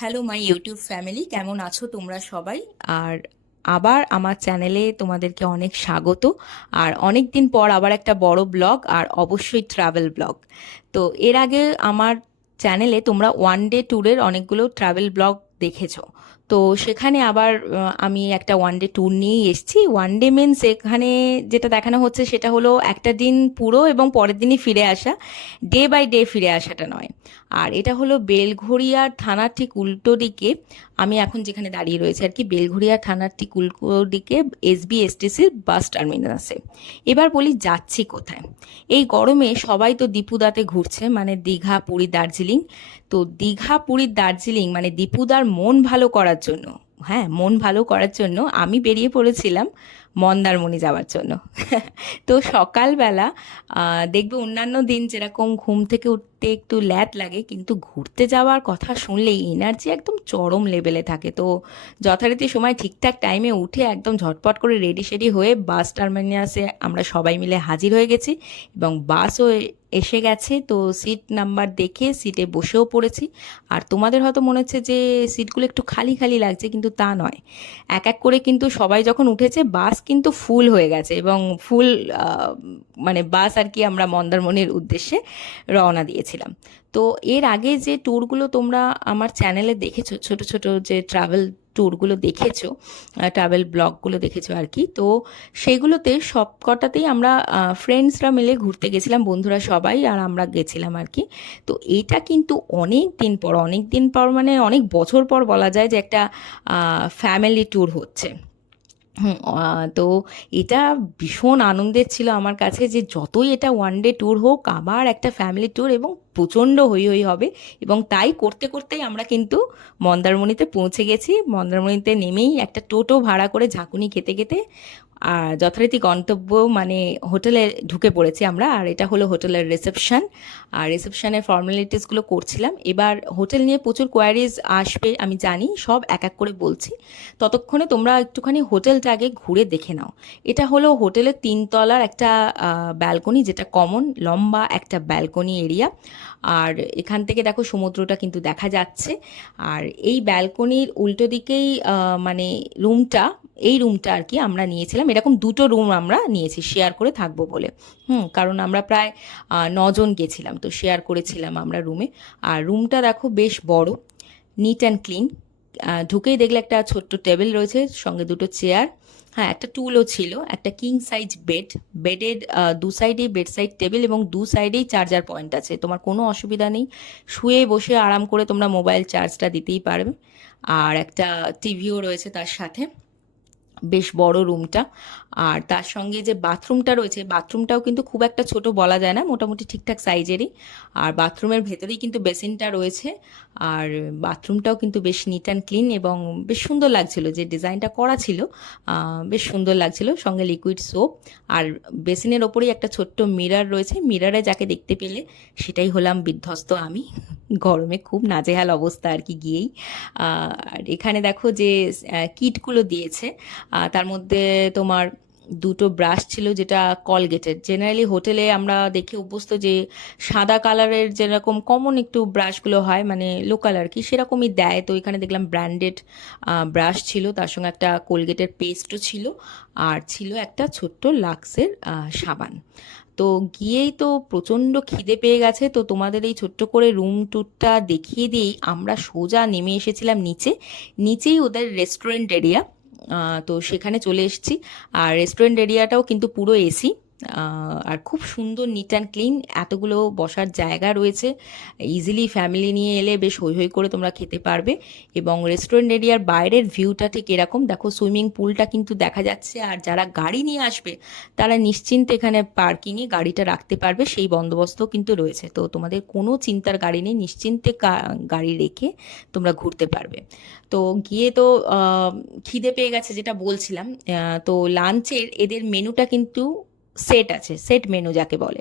Hello my YouTube family, কেমন আছো তোমরা সবাই? আর আবার আমার চ্যানেলে তোমাদেরকে অনেক স্বাগত। আর অনেক দিন পর আবার একটা বড় ব্লগ, আর অবশ্যই ট্রাভেল ব্লগ। তো এর আগে আমার চ্যানেলে তোমরা ওয়ান ডে ট্যুরের অনেকগুলো ট্রাভেল ব্লগ দেখেছো। তো সেখানে আবার আমি একটা ওয়ান ডে ট্যুর নিয়েই এসেছি। ওয়ান ডে মিনস এখানে যেটা দেখানো হচ্ছে সেটা হলো একটা দিন পুরো এবং পরের দিনই ফিরে আসা, ডে বাই ডে ফিরে আসাটা নয়। আর এটা হলো বেলঘড়িয়া থানার ঠিক উল্টো দিকে, আমি এখন যেখানে দাঁড়িয়ে রয়েছে আর কি, বেলঘড়িয়া থানার ঠিক উল্টো দিকে এসবিএসটিসির বাস টার্মিনাসে। এবার বলি যাচ্ছি কোথায়। এই গরমে সবাই তো দীপুদাতে ঘুরছে, মানে দীঘা, পুরী, দার্জিলিং। তো দীঘা, পুরী, দার্জিলিং মানে দীপুদার মন ভালো করার জন্য, হ্যাঁ মন ভালো করার জন্য আমি বেরিয়ে পড়েছিলাম মন্দারমণি যাওয়ার জন্য। তো সকালবেলা দেখবে অন্যান্য দিন যেরকম ঘুম থেকে উঠতে একটু ল্যাদ লাগে, কিন্তু ঘুরতে যাওয়ার কথা শুনলেই এনার্জি একদম চরম লেভেলে থাকে। তো যথারীতি সময় ঠিকঠাক টাইমে উঠে একদম ঝটপট করে রেডি সেডি হয়ে বাস টার্মিনাসে আমরা সবাই মিলে হাজির হয়ে গেছি, এবং বাসও এসে গেছে। তো সিট নাম্বার দেখে সিটে বসেও পড়েছি। আর তোমাদের হয়তো মনে হচ্ছে যে সিটগুলো একটু খালি খালি লাগছে, কিন্তু তা নয়। এক এক করে কিন্তু সবাই যখন উঠেছে বাস কিন্তু ফুল হয়ে গেছে, এবং ফুল মানে বাস আর কি আমরা মন্দারমণির উদ্দেশ্যে রওনা দিয়েছিলাম। তো এর আগে যে ট্যুরগুলো তোমরা আমার চ্যানেলে দেখেছো, ছোট ছোট যে ট্রাভেল ট্যুরগুলো দেখেছো, ট্রাভেল ব্লগগুলো দেখেছো আর কি, তো সেগুলোতে সব কটাতেই আমরা ফ্রেন্ডসরা মিলে ঘুরতে গেছিলাম, বন্ধুরা সবাই, আর আমরা গেছিলাম আর কি। তো এটা কিন্তু অনেক দিন পর মানে অনেক বছর পর বলা যায় যে একটা ফ্যামিলি ট্যুর হচ্ছে। তো এটা ভীষণ আনন্দের ছিল আমার কাছে, যে যতই এটা ওয়ান ডে ট্যুর হোক আবার একটা ফ্যামিলি ট্যুর, এবং প্রচণ্ড হই হই হবে। এবং তাই করতে করতেই আমরা কিন্তু মন্দারমণিতে পৌঁছে গেছি। মন্দারমণিতে নেমেই একটা টোটো ভাড়া করে ঝাঁকুনি খেতে খেতে আর যথারীতি গন্তব্য মানে হোটেলে ঢুকে পড়েছি আমরা। আর এটা হলো হোটেলের রিসেপশন, আর রিসেপশনের ফর্মালিটিসগুলো করছিলাম। এবার হোটেল নিয়ে প্রচুর কোয়ারিজ আসবে আমি জানি, সব এক এক করে বলছি। ততক্ষণে তোমরা একটুখানি হোটেলটা আগে ঘুরে দেখে নাও। এটা হলো হোটেলের তিনতলার একটা ব্যালকনি, যেটা কমন লম্বা একটা ব্যালকনি এরিয়া। আর এখান থেকে দেখো সমুদ্রটা কিন্তু দেখা যাচ্ছে। আর এই ব্যালকনির উল্টো দিকেই মানে রুমটা, এই রুমটা আর কি আমরা নিয়েছিলাম। এরকম দুটো রুম আমরা নিয়েছি শেয়ার করে থাকবো বলে। কারণ আমরা প্রায় 9 জন গেছিলাম, তো শেয়ার করেছিলাম আমরা রুমে। আর রুমটা দেখো বেশ বড়, নিট অ্যান্ড ক্লিন। ঢুকেই দেখলে একটা ছোট্ট টেবিল রয়েছে, সঙ্গে দুটো চেয়ার, হ্যাঁ একটা টুলও ছিল, একটা কিং সাইজ বেড। বেডের দু সাইডেই বেড সাইড টেবিল, এবং দু সাইডেই চার্জার পয়েন্ট আছে, তোমার কোনো অসুবিধা নেই। শুয়ে বসে আরাম করে তোমরা মোবাইল চার্জটা দিতেই পারবে। আর একটা টিভিও রয়েছে তার সাথে। বেশ বড় রুমটা। আর তার সঙ্গে যে বাথরুমটা রয়েছে, বাথরুমটাও কিন্তু খুব একটা ছোট বলা যায় না, মোটামুটি ঠিকঠাক সাইজেরই। আর বাথরুমের ভেতরেই কিন্তু বেসিনটা রয়েছে। আর বাথরুমটাও কিন্তু বেশ নিট অ্যান্ড ক্লিন, এবং বেশ সুন্দর লাগছিল, যে ডিজাইনটা করা ছিল বেশ সুন্দর লাগছিল। সঙ্গে লিকুইড সোপ। আর বেসিনের ওপরেই একটা ছোট্ট মিরর রয়েছে, মিররে যাকে দেখতে পেলে সেটাই হলাম বিধ্বস্ত আমি। গরমে খুব নাজেহাল অবস্থা আর কি গিয়েই। আর এখানে দেখো যে কিটগুলো দিয়েছে, তার মধ্যে তোমার দুটো ব্রাশ ছিল, যেটা কলগেটের। জেনারেলি হোটেলে আমরা দেখে অভ্যস্ত যে সাদা কালারের যেরকম কমন একটু ব্রাশগুলো হয়, মানে লোকাল আর কি, সেরকমই দেয়। তো এখানে দেখলাম ব্র্যান্ডেড ব্রাশ ছিল, তার সঙ্গে একটা কোলগেটের পেস্টও ছিল, আর ছিল একটা ছোট্ট লাক্সের সাবান। তো গিয়েই তো প্রচণ্ড খিদে পেয়ে গেছে, তো তোমাদের এই ছোট্ট করে রুম ট্যুরটা দেখিয়ে দিয়েই আমরা সোজা নেমে এসেছিলাম নিচে। নিচেই ওদের রেস্টুরেন্ট এরিয়া, তো সেখানে চলে এসেছি। আর রেস্টুরেন্ট এরিয়াটাও কিন্তু পুরো এসি, আর খুব সুন্দর নিট অ্যান্ড ক্লিন, এতগুলো বসার জায়গা রয়েছে। ইজিলি ফ্যামিলি নিয়ে এলে বেশ হই হই করে তোমরা খেতে পারবে। এবং রেস্টুরেন্ট এরিয়ার বাইরের ভিউটা ঠিক এরকম, দেখো সুইমিং পুলটা কিন্তু দেখা যাচ্ছে। আর যারা গাড়ি নিয়ে আসবে তারা নিশ্চিন্তে এখানে পার্কিংয়ে গাড়িটা রাখতে পারবে, সেই বন্দোবস্তও কিন্তু রয়েছে। তো তোমাদের কোনো চিন্তার গাড়ি নেই, নিশ্চিন্তে গাড়ি রেখে তোমরা ঘুরতে পারবে। তো গিয়ে তো খিদে পেয়ে গেছে যেটা বলছিলাম। তো লাঞ্চের এদের মেনুটা কিন্তু সেট আছে, সেট মেনু যাকে বলে।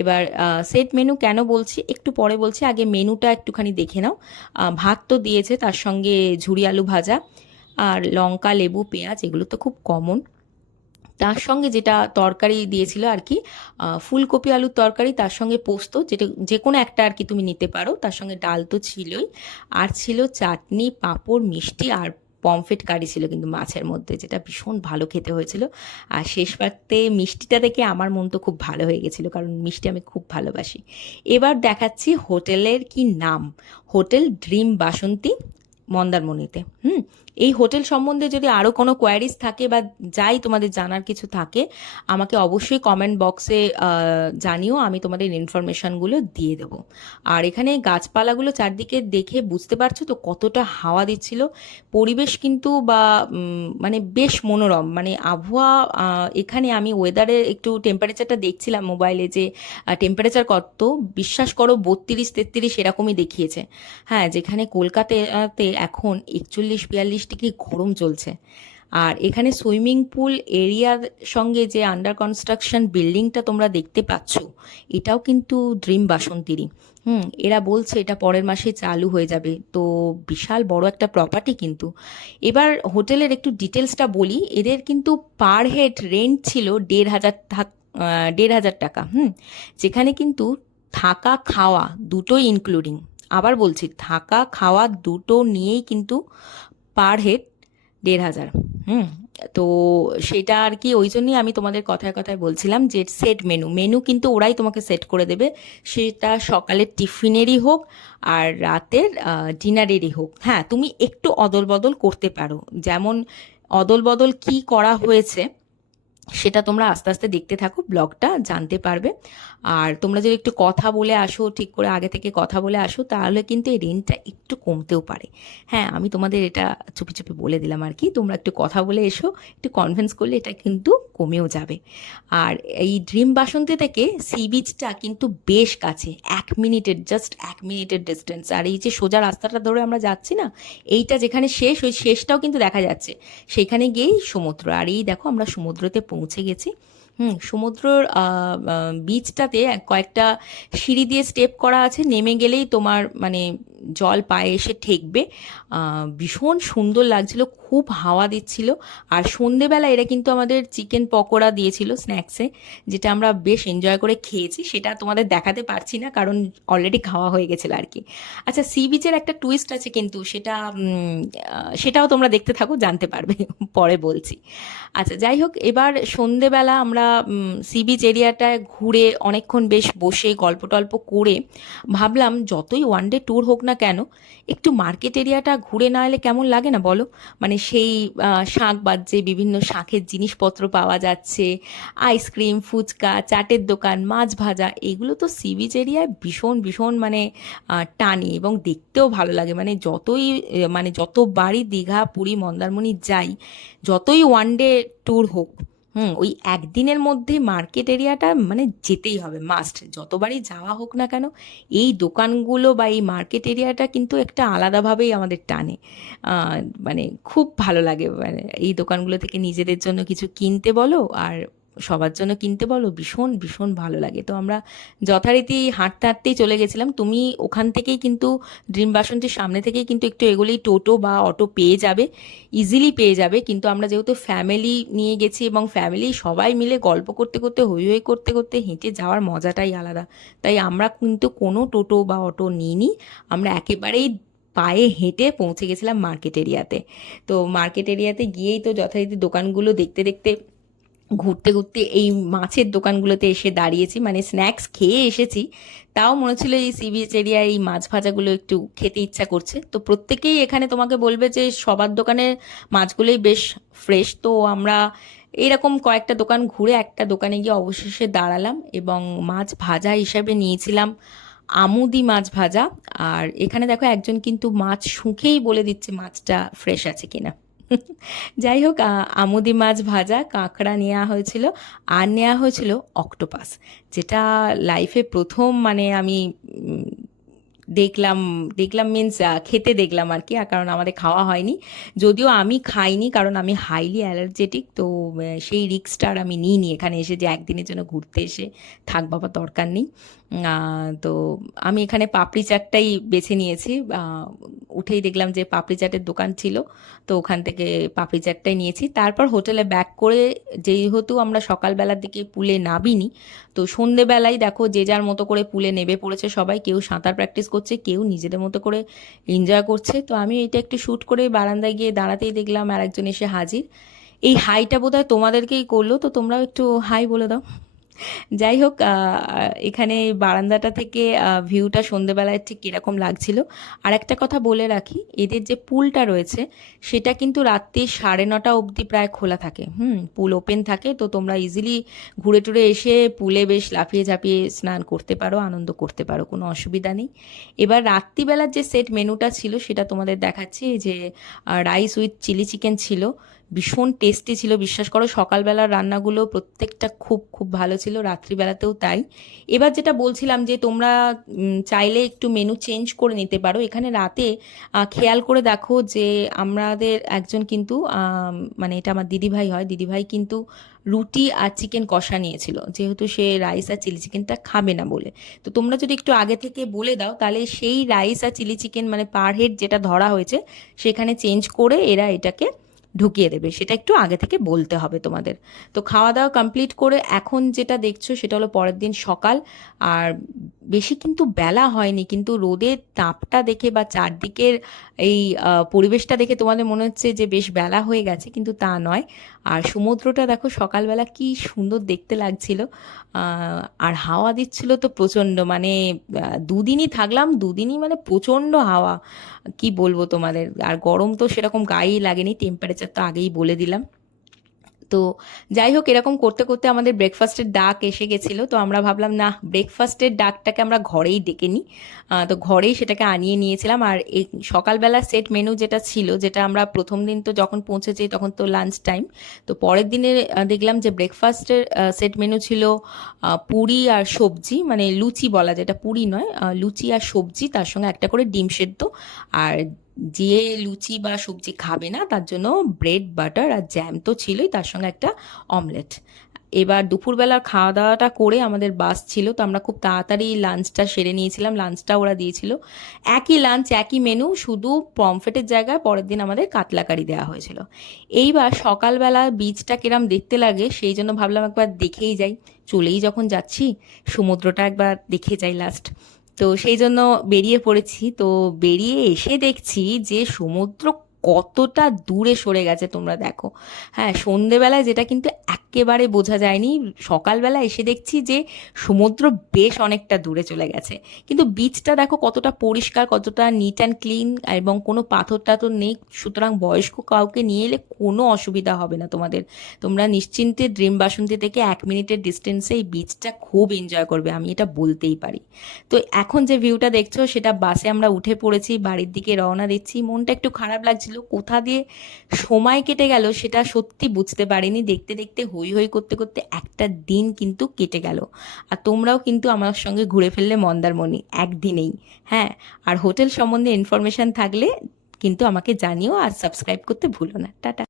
এবার সেট মেনু কেন বলছি একটু পরে বলছি, আগে মেনুটা একটুখানি দেখে নাও। ভাত তো দিয়েছে, তার সঙ্গে ঝুরি আলু ভাজা, আর লঙ্কা লেবু পেঁয়াজ, এগুলো তো খুব কমন। তার সঙ্গে যেটা তরকারি দিয়েছিল আর কি, ফুলকপি আলুর তরকারি, তার সঙ্গে পোস্ত, যেটা যে কোনো একটা আর কি তুমি নিতে পারো, তার সঙ্গে ডাল তো ছিলই, আর ছিল চাটনি, পাঁপড়, মিষ্টি, আর পমফ্রেট কারি ছিল কিন্তু মাছের মধ্যে, যেটা ভীষণ ভালো খেতে হয়েছিল। আর শেষ পাতে মিষ্টিটা দেখে আমার মন তো খুব ভালো হয়ে গেছিলো, কারণ মিষ্টি আমি খুব ভালোবাসি। এবার দেখাচ্ছি হোটেলের কি নাম, হোটেল ড্রিম বাসন্তী, মন্দারমণিতে। এই হোটেল সম্বন্ধে যদি আরও কোনো কোয়ারিজ থাকে বা যাই তোমাদের জানার কিছু থাকে, আমাকে অবশ্যই কমেন্ট বক্সে জানিও, আমি তোমাদের ইনফরমেশনগুলো দিয়ে দেবো। আর এখানে গাছপালাগুলো চারদিকে দেখে বুঝতে পারছো তো কতটা হাওয়া দিচ্ছিল, পরিবেশ কিন্তু বা মানে বেশ মনোরম, মানে আবহাওয়া। এখানে আমি ওয়েদারে একটু টেম্পারেচারটা দেখছিলাম মোবাইলে, যে টেম্পারেচার কত, বিশ্বাস করো 32-33 এরকমই দেখিয়েছে। হ্যাঁ, যেখানে কলকাতাতে এখন 41-42 ডিগ্রি গরম চলছে। আর এখানে সুইমিং পুল এরিয়ার সঙ্গে যে আন্ডার কনস্ট্রাকশন বিল্ডিংটা তোমরা দেখতে পাচ্ছ, এটাও কিন্তু ড্রিম বাসন্তীরই। এরা বলছে এটা পরের মাসে চালু হয়ে যাবে, তো বিশাল বড় একটা প্রপার্টি কিন্তু। এবার হোটেলের একটু ডিটেলসটা বলি, এদের কিন্তু পার হেড রেন্ট ছিল 1,500 টাকা। যেখানে কিন্তু থাকা খাওয়া দুটোই ইনক্লুডিং, আবার বলছি থাকা খাওয়া দুটো নিয়েই কিন্তু পার হেড 1,500। হুম তো সেটা আর কি, ওই জন্যই আমি তোমাদের কথায় কথায় বলছিলাম যে সেট মেনু, মেনু কিন্তু ওরাই তোমাকে সেট করে দেবে, সেটা সকালের টিফিনেরই হোক আর রাতের ডিনারেরই হোক। হ্যাঁ, তুমি একটু অদল বদল করতে পারো, যেমন অদল বদল কি করা হয়েছে সেটা তোমরা আস্তে আস্তে দেখতে থাকো, ব্লগটা জানতে পারবে। আর তোমরা যদি একটু কথা বলে আসো, ঠিক করে আগে থেকে কথা বলে আসো, তাহলে কিন্তু এই রেন্টটা একটু কমতেও পারে। হ্যাঁ, আমি তোমাদের এটা চুপি চুপি বলে দিলাম আর কি, তোমরা একটু কথা বলে এসো, একটু কনভিন্স করলে এটা কিন্তু কমেও যাবে। আর এই ড্রিম বাসন্তী থেকে সি বিচটা কিন্তু বেশ কাছে, 1 মিনিটের, জাস্ট 1 মিনিটের ডিস্টেন্স। আর এই যে সোজা রাস্তাটা ধরে আমরা যাচ্ছি না, এইটা যেখানে শেষ, ওই শেষটাও কিন্তু দেখা যাচ্ছে, সেখানে গিয়েই সমুদ্র। আর এই দেখো আমরা সমুদ্রতে পৌঁছে গেছি। সমুদ্রর বিচটাতে কয়েকটা সিঁড়ি দিয়ে স্টেপ করা আছে, নেমে গেলেই তোমার মানে জল পায়ে এসে ঠেকবে। ভীষণ সুন্দর লাগছিল, খুব হাওয়া দিচ্ছিল। আর সন্ধেবেলা এরা কিন্তু আমাদের চিকেন পকোড়া দিয়েছিল স্ন্যাক্সে, যেটা আমরা বেশ এনজয় করে খেয়েছি, সেটা তোমাদের দেখাতে পারছি না কারণ অলরেডি খাওয়া হয়ে গেছিল আর কি। আচ্ছা, সি বিচের একটা টুইস্ট আছে কিন্তু, সেটাও তোমরা দেখতে থাকো, জানতে পারবে, পরে বলছি। আচ্ছা, যাই হোক, এবার সন্ধেবেলা আমরা সি বিচ এরিয়াটায় ঘুরে অনেকক্ষণ বেশ বসে গল্প টল্প করে ভাবলাম যতই ওয়ান ডে ট্যুর হোক না কেন, একটু মার্কেট এরিয়াটা ঘুরে না এলে কেমন লাগে না বলো। মানে সেই শাঁখ বাজছে, বিভিন্ন শাঁখের জিনিসপত্র পাওয়া যাচ্ছে, আইসক্রিম, ফুচকা, চাটের দোকান, মাছ ভাজা, এগুলো তো সি বিচ এরিয়ায় ভীষণ ভীষণ মানে টানি, এবং দেখতেও ভালো লাগে। মানে যতই মানে যতবারই দীঘা, পুরী, মন্দারমণি যাই, যতই ওয়ান ডে ট্যুর হোক, ওই একদিনের মধ্যে মার্কেট এরিয়াটা মানে যেতেই হবে, মাস্ট, যতবারই যাওয়া হোক না কেন। এই দোকানগুলো বা এই মার্কেট এরিয়াটা কিন্তু একটা আলাদাভাবেই আমাদের টানে। মানে খুব ভালো লাগে, মানে এই দোকানগুলো থেকে নিজেদের জন্য কিছু কিনতে বলো আর সবার জন্য কিনতে বলো, ভীষণ ভীষণ ভালো লাগে। তো আমরা যথারীতি হাঁটতে হাঁটতেই চলে গেছিলাম। তুমি ওখান থেকেই কিন্তু ড্রিম বাসন্তীর সামনে থেকেই কিন্তু একটু এগোলেই টোটো বা অটো পেয়ে যাবে, ইজিলি পেয়ে যাবে। কিন্তু আমরা যেহেতু ফ্যামিলি নিয়ে গেছি এবং ফ্যামিলি সবাই মিলে গল্প করতে করতে, হই হই করতে করতে হেঁটে যাওয়ার মজাটাই আলাদা, তাই আমরা কিন্তু কোনো টোটো বা অটো নিইনি, আমরা একেবারেই পায়ে হেঁটে পৌঁছে গেছিলাম মার্কেট এরিয়াতে। তো মার্কেট এরিয়াতে গিয়েই তো যথারীতি দোকানগুলো দেখতে দেখতে, ঘুরতে ঘুরতে এই মাছের দোকানগুলোতে এসে দাঁড়িয়েছি, মানে স্ন্যাক্স খেয়ে এসেছি, তাও মনে হচ্ছিল এই সি বিচ এরিয়ায় এই মাছ ভাজাগুলো একটু খেতে ইচ্ছা করছে। তো প্রত্যেকেই এখানে তোমাকে বলবে যে সবার দোকানের মাছগুলোই বেশ ফ্রেশ। তো আমরা এইরকম কয়েকটা দোকান ঘুরে একটা দোকানে গিয়ে অবশেষে দাঁড়ালাম, এবং মাছ ভাজা হিসাবে নিয়েছিলাম আমুদি মাছ ভাজা। আর এখানে দেখো একজন কিন্তু মাছ শুঁকেই বলে দিচ্ছে মাছটা ফ্রেশ আছে কিনা। যাই হোক, আমুদি মাছ ভাজা, কাঁকড়া নেওয়া হয়েছিল, আর নেওয়া হয়েছিল অক্টোপাস, যেটা লাইফে প্রথম মানে আমি দেখলাম। দেখলাম মিন্স খেতে দেখলাম আর কি, আর কারণ আমাদের খাওয়া হয়নি। যদিও আমি খাইনি, কারণ আমি হাইলি অ্যালার্জেটিক, তো সেই রিস্কটা আর আমি নিইনি এখানে এসে, যে একদিনের জন্য ঘুরতে এসে থাক বাবা দরকার নেই। তো আমি এখানে পাপড়ি চাটটাই বেছে নিয়েছি। উঠেই দেখলাম যে পাপড়ি চাটের দোকান ছিল, তো ওখান থেকে পাপড়ি চাটটাই নিয়েছি। তারপর হোটেলে ব্যাক করে, যেহেতু আমরা সকালবেলার দিকে পুলে নাবিনি, তো সন্ধেবেলায় দেখো যে যার মতো করে পুলে নেমে পড়েছে সবাই, কেউ সাঁতার প্র্যাকটিস করছে, কেউ নিজেদের মতো করে এনজয় করছে। তো আমি এটা একটু শ্যুট করে বারান্দায় গিয়ে দাঁড়াতেই দেখলাম আর একজন এসে হাজির। এই হাইটা বোধহয় তোমাদেরকেই করলো, তো তোমরাও একটু হাই বলে দাও। যাই হোক, এখানে বারান্দাটা থেকে ভিউটা সন্ধেবেলায় ঠিক কীরকম লাগছিল। আর একটা কথা বলে রাখি, এদের যে পুলটা রয়েছে সেটা কিন্তু রাত্রি 9:30 অবধি প্রায় খোলা থাকে। পুল ওপেন থাকে, তো তোমরা ইজিলি ঘুরে টুরে এসে পুলে বেশ লাফিয়ে ঝাঁপিয়ে স্নান করতে পারো, আনন্দ করতে পারো, কোনো অসুবিধা নেই। এবার রাত্রিবেলার যে সেট মেনুটা ছিল সেটা তোমাদের দেখাচ্ছি। এই যে রাইস উইথ চিলি চিকেন ছিল, ভীষণ টেস্টি ছিল, বিশ্বাস করো। সকালবেলার রান্নাগুলো প্রত্যেকটা খুব খুব ভালো ছিল, রাত্রিবেলাতেও তাই। এবার যেটা বলছিলাম যে তোমরা চাইলে একটু মেনু চেঞ্জ করে নিতে পারো। এখানে রাতে খেয়াল করে দেখো যে আমাদের একজন কিন্তু মানে এটা আমার দিদিভাই হয়, দিদিভাই কিন্তু রুটি আর চিকেন কষা নিয়েছিল, যেহেতু সে রাইস আর চিলি চিকেনটা খাবে না বলে। তো তোমরা যদি একটু আগে থেকে বলে দাও, তাহলে সেই রাইস আর চিলি চিকেন মানে পার হেড যেটা ধরা হয়েছে সেখানে চেঞ্জ করে এরা এটাকে ঢুকিয়ে দেবে, সেটা একটু আগে থেকে বলতে হবে তোমাদের। তো খাওয়া দাওয়া কমপ্লিট করে এখন যেটা দেখছো সেটা হলো পরের দিন সকাল। আর বেশি কিন্তু বেলা হয়নি, কিন্তু রোদের তাপটা দেখে বা চারদিকের এই পরিবেশটা দেখে তোমাদের মনে হচ্ছে যে বেশ বেলা হয়ে গেছে, কিন্তু তা নয়। আর সমুদ্রটা দেখো সকালবেলা কি সুন্দর দেখতে লাগছিল। আর হাওয়া দিচ্ছিল তো প্রচণ্ড, মানে দুদিনই থাকলাম, দুদিনই মানে প্রচণ্ড হাওয়া, কি বলবো তোমাদের। আর গরম তো সেরকম গায়েই লাগেনি, টেম্পারেচার তো আগেই বলে দিলাম। তো যাই হোক, এরকম করতে করতে আমাদের ব্রেকফাস্টের ডাক এসে গেছিলো, তো আমরা ভাবলাম না, ব্রেকফাস্টের ডাকটাকে আমরা ঘরেই ডেকে নিই। তো ঘরেই সেটাকে আনিয়ে নিয়েছিলাম। আর এই সকালবেলা সেট মেনু যেটা ছিল, যেটা আমরা প্রথম দিন তো যখন পৌঁছেছি তখন তো লাঞ্চ টাইম, তো পরের দিনে দেখলাম যে ব্রেকফাস্টের সেট মেনু ছিল পুরি আর সবজি, মানে লুচি বলা, যেটা পুরি নয়, লুচি আর সবজি, তার সঙ্গে একটা করে ডিম সেদ্ধ। আর যে লুচি বা সবজি খাবে না তার জন্য ব্রেড বাটার আর জ্যাম তো ছিলই, তার সঙ্গে একটা অমলেট। এবার দুপুরবেলার খাওয়া দাওয়াটা করে আমাদের বাস ছিল, তো আমরা খুব তাড়াতাড়ি লাঞ্চটা সেরে নিয়েছিলাম। লাঞ্চটা ওরা দিয়েছিল একই লাঞ্চ, একই মেনু, শুধু পমফ্রেটের জায়গায় পরের দিন আমাদের কাতলা কারি দেওয়া হয়েছিল। এইবার সকালবেলা বীচটা কিরম দেখতে লাগে সেই জন্য ভাবলাম একবার দেখেই যাই, চলেই যখন যাচ্ছি সমুদ্রটা একবার দেখে যাই লাস্ট। তো সেই জন্য বেরিয়ে পড়েছি। তো বেরিয়ে এসে দেখছি যে সমুদ্র কতটা দূরে সরে গেছে তোমরা দেখো। হ্যাঁ, সন্ধেবেলায় যেটা কিন্তু একেবারে বোঝা যায়নি, সকালবেলা এসে দেখছি যে সমুদ্র বেশ অনেকটা দূরে চলে গেছে। কিন্তু বিচটা দেখো কতটা পরিষ্কার, কতটা নিট অ্যান্ড ক্লিন, এবং কোনো পাথর টাথর নেই। সুতরাং বয়স্ক কাউকে নিয়ে এলে কোনো অসুবিধা হবে না তোমাদের। তোমরা নিশ্চিন্তে ড্রিম বাসন্তী থেকে 1 মিনিটের ডিস্টেন্সে এই বিচটা খুব এনজয় করবে, আমি এটা বলতেই পারি। তো এখন যে ভিউটা দেখছো সেটা বাসে আমরা উঠে পড়েছি, বাড়ির দিকে রওনা দিচ্ছি। মনটা একটু খারাপ লাগছিল, কোথা দিয়ে সময় কেটে গেল সেটা সত্যি বুঝতে পারিনি। দেখতে দেখতে হই হই করতে করতে একটা দিন কিন্তু কেটে গেল। আর তোমরাও কিন্তু আমার সঙ্গে ঘুরে ফেললে মন্দারমণি একদিনেই। হ্যাঁ, আর হোটেল সম্বন্ধে ইনফরমেশন থাকলে কিন্তু আমাকে জানিও, আর সাবস্ক্রাইব করতে ভুলো না। টাটা।